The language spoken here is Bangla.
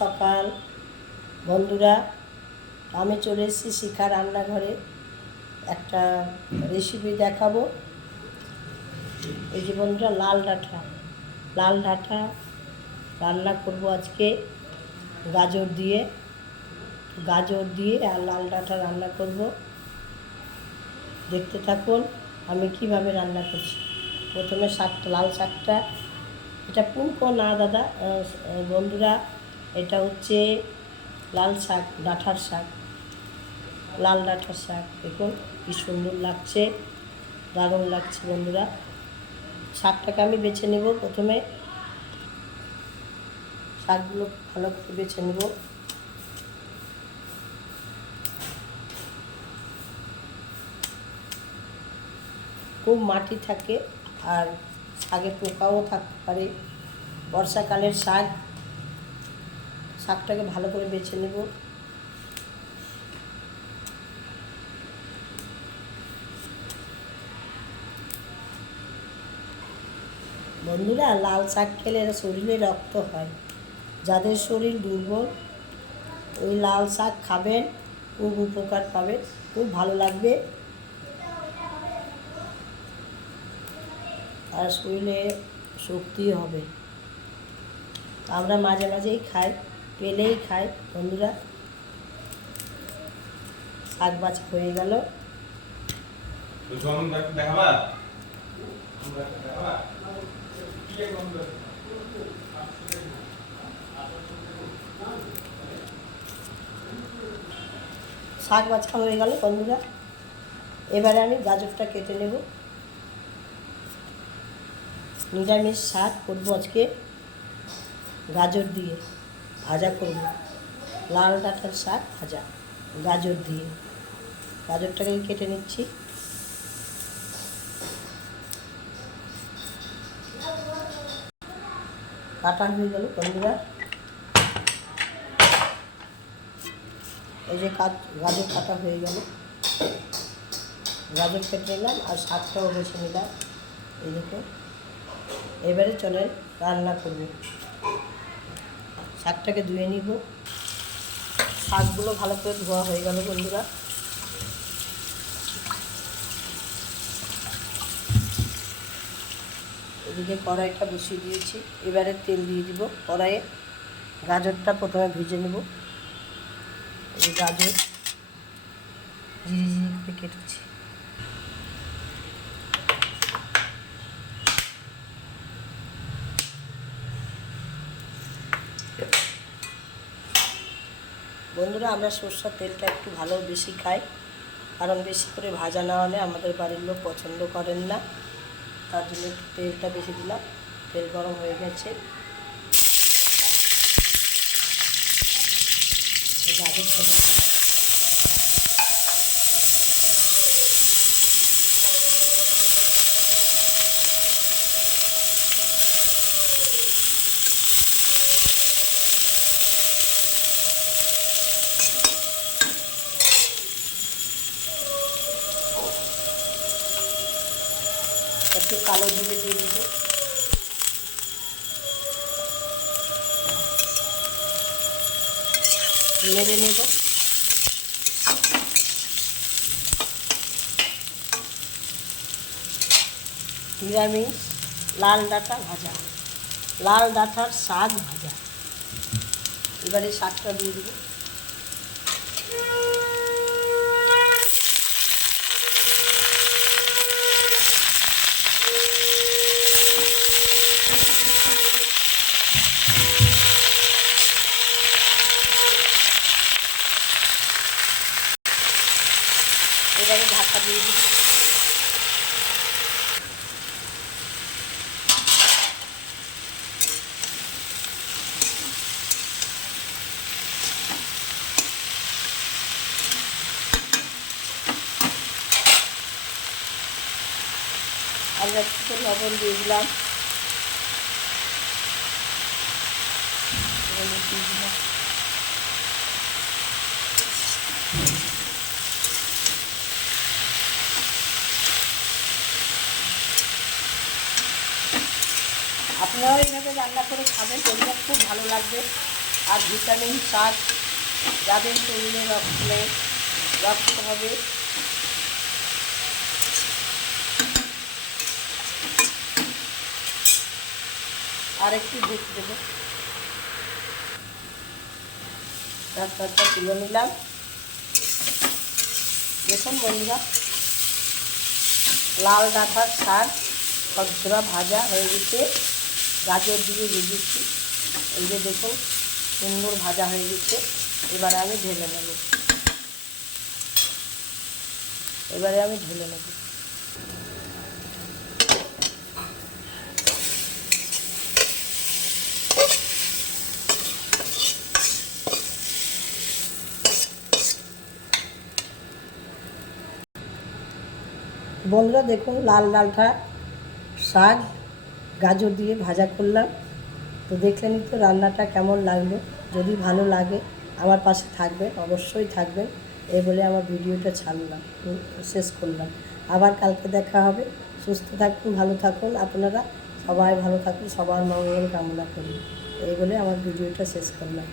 সকাল। বন্ধুরা, আমি চলে এসেছি শিখা রান্নাঘরে। একটা রেসিপি দেখাবো। এই যে বন্ধুরা, লাল ডাঁটা। লাল ডাঁটা রান্না করব আজকে গাজর দিয়ে। গাজর দিয়ে আর লাল ডাঁটা রান্না করব। দেখতে থাকুন আমি কীভাবে রান্না করছি। প্রথমে শাকটা, লাল শাকটা। এটা পুঙ্কো না দাদা বন্ধুরা এটা হচ্ছে লাল শাক ডাঁটার শাক। লাল ডাঁটার শাক, দেখুন কি সুন্দর লাগছে, দারুণ লাগছে বন্ধুরা। শাকটাকে আমি বেছে নেব প্রথমে। শাকগুলো ভালো করে বেছে নেব। খুব মাটি থাকে আর শাকে পোকাও থাকতে পারে। বর্ষাকালের শাক শাকটাকে ভালো করে বেছে নেব। বন্ধুরা, লাল শাক খেলে শরীরে রক্ত হয়। যাদের শরীর দুর্বল, ওই লাল শাক খাবেন, খুব উপকার পাবেন খুব ভালো লাগবে। আর শরীরে শক্তি হবে। আমরা মাঝে মাঝেই খাই। পেলেই খায় বন্ধুরা। শাক বাছা হয়ে গেল। শাক বাছা হয়ে গেল বন্ধুরা। এবারে আমি গাজরটা কেটে নেব। নিরামিষ শাক করব আজকে গাজর দিয়ে। ভাজা করব। লাল ডাঁটার শাক ভাজা, গাজর দিয়ে। গাজরটাকে কেটে নিচ্ছি। কাটা হয়ে গেল বন্ধুরা। এই যে গাজর কাটা হয়ে গেল। গাজর কেটে নিলাম আর শাকটাও বেছে নিলাম। এই দেখো, এবারে চলে রান্না করব। শাকটাকে ধুয়ে নিব। শাকগুলো ভালো করে ধোয়া হয়ে গেল বন্ধুরা। এদিকে কড়াইটা বসিয়ে দিয়েছি। এবারে তেল দিয়ে দিব কড়াইয়ে। গাজরটা প্রথমে ভেজে নেব। এই গাজর ঝিরি করে কেটেছি। বন্ধুরা, আমরা সর্ষার তেলটা একটু ভালো বেশি খাই। কারণ বেশি করে ভাজা না হলে আমাদের বাড়ির লোক পছন্দ করেন না। তার জন্য একটু তেলটা বেশি দিলাম। তেল গরম হয়ে গেছে। এই একটু কালো জিরে দিয়ে দিব। নেড়ে নেব। নিরামিষ, লাল ডাঁটা ভাজা। লাল ডাঁটার শাক ভাজা। এবারে শাকটা দিয়ে দেবো। দিয়ে দিই আমরা একটু লবণ দিয়ে দিলাম। দিয়ে দিলাম। আপনারাও এইভাবে রান্না করে খাবেন পরিবার খুব ভালো লাগবে। আর ভিটামিন শাক যাদের শরীরে রক্ত রক্ত হবে। আর একটু দেখে দেবো। তুলে নিলাম। দেখুন বন্ধুরা, লাল ডাঁটার শাক সবজোড়া ভাজা হয়ে গেছে। গাজর দিয়ে ভেজেছি এই যে দেখুন, সুন্দর ভাজা হয়ে গেছে। এবারে আমি ঢেলে নেব। এবারে আমি ঢেলে নেব। বন্ধুরা দেখুন, লাল লালটা শাক গাজর দিয়ে ভাজা করলাম। তো দেখলেনই তো রান্নাটা কেমন লাগল। যদি ভালো লাগে আমার পাশে থাকবেন, অবশ্যই থাকবেন। এই বলে আমার ভিডিওটা ছাড়লাম, শেষ করলাম। আবার কালকে দেখা হবে। সুস্থ থাকুন, ভালো থাকুন। আপনারা সবাই ভালো থাকুন, সবার মঙ্গল কামনা করুন এই বলে আমার ভিডিওটা শেষ করলাম।